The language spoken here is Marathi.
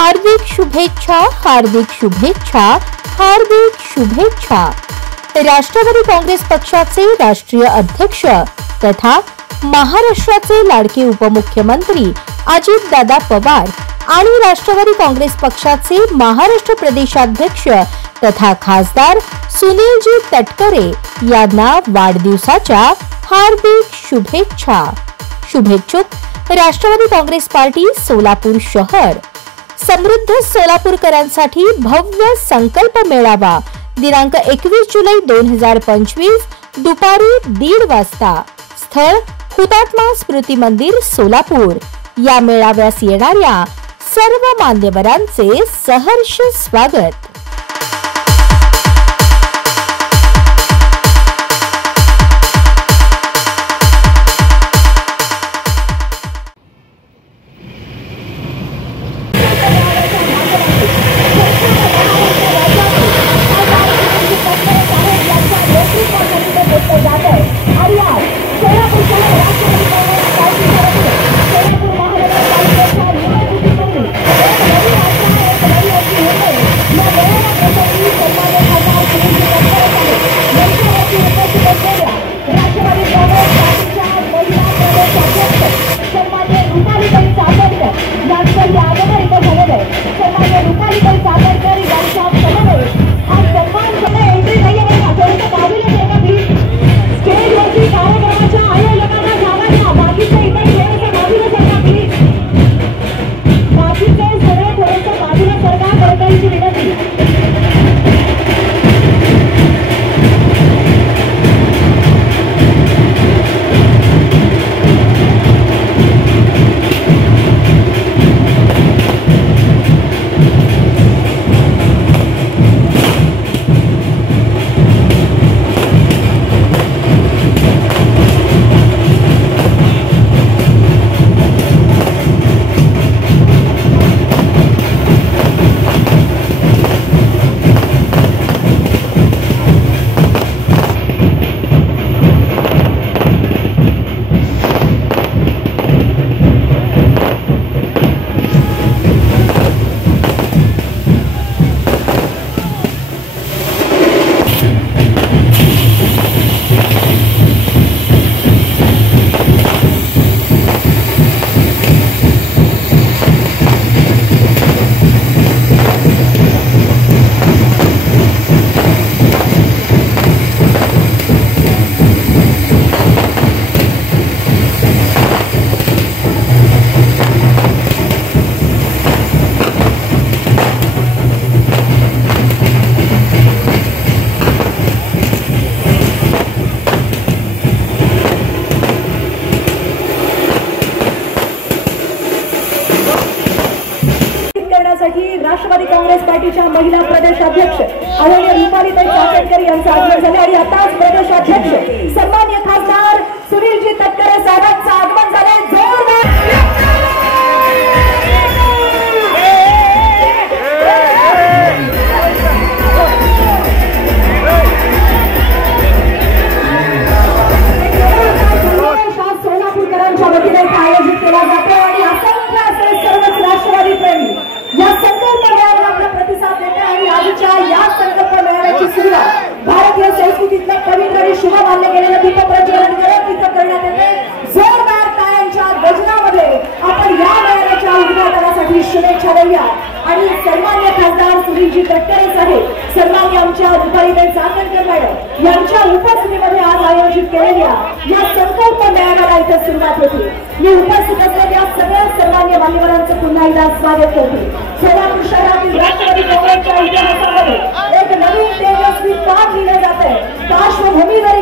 हार्दिक शुभेच्छा, हार्दिक शुभेच्छा, हार्दिक शुभेच्छा। राष्ट्रवादी काँग्रेस पक्षाचे राष्ट्रीय अध्यक्ष तथा महाराष्ट्राचे लाडके उपमुख्यमंत्री अजितदादा पवार आणि राष्ट्रवादी काँग्रेस पक्षाचे महाराष्ट्र प्रदेशाध्यक्ष तथा खासदार सुनीलजी तटकरे यांना वाढदिवसाच्या हार्दिक शुभेच्छा। शुभेच्छुक राष्ट्रवादी काँग्रेस पार्टी सोलापूर शहर। समृद्ध सोलापूरकरांसाठी भव्य संकल्प मेळावा दिनांक 21 जुलै 2025 दुपारी 1:30 वाजता। स्थळ हुतात्मा स्मृती मंदिर सोलापूर। या मेळाव्यास येणाऱ्या सर्व मान्यवरांचे सहर्ष स्वागत। राष्ट्रवादी काँग्रेस पार्टीच्या महिला प्रदेशाध्यक्ष आदरणीय रुपालीताई चाकणकर यांचं आगमन झाले आणि आताच प्रदेशाध्यक्ष सन्माननीय खासदार सुनीलजी तटकरे साहेबांचं आगमन झाले। सोलापूरकरांच्या वतीने आयोजित केला जातो आणि असंख्य असे सर्वच राष्ट्रवादी प्रेमी या संकल्प मेळाव्याला आपला प्रतिसाद देतात आणि आजच्या या संकल्प मेळाव्याची सुरुवात भारतीय संस्कृतीतलं पवित्र आणि शुभ मानलं गेलेलं दीप प्रज्वलन करत इथं करण्यात येते। जोरदार टाळ्यांच्या गजरामध्ये आपण या मेळाव्याच्या उद्घाटनासाठी शुभेच्छा देऊया आणि सन्माननीय खासदार सुनीलजी तटकरे साहेब, सन्माननीय आमच्या रुपालीताई चाकणकर मॅडम यांच्या उपस्थितीमध्ये आज आयोजित केलेल्या या संकल्प मेळाव्याला इथं सुरुवात होती। मी उपस्थित असलेल्या सगळ्या सन्माननीय मान्यवरांचं पुन्हा एकदा स्वागत करते। सोलापूर शहरातील राष्ट्रवादी काँग्रेसच्या इतिहासामध्ये एक नवीन तेजस्वी पाठ लिहिलं जात आहे। पार्श्वभूमीवर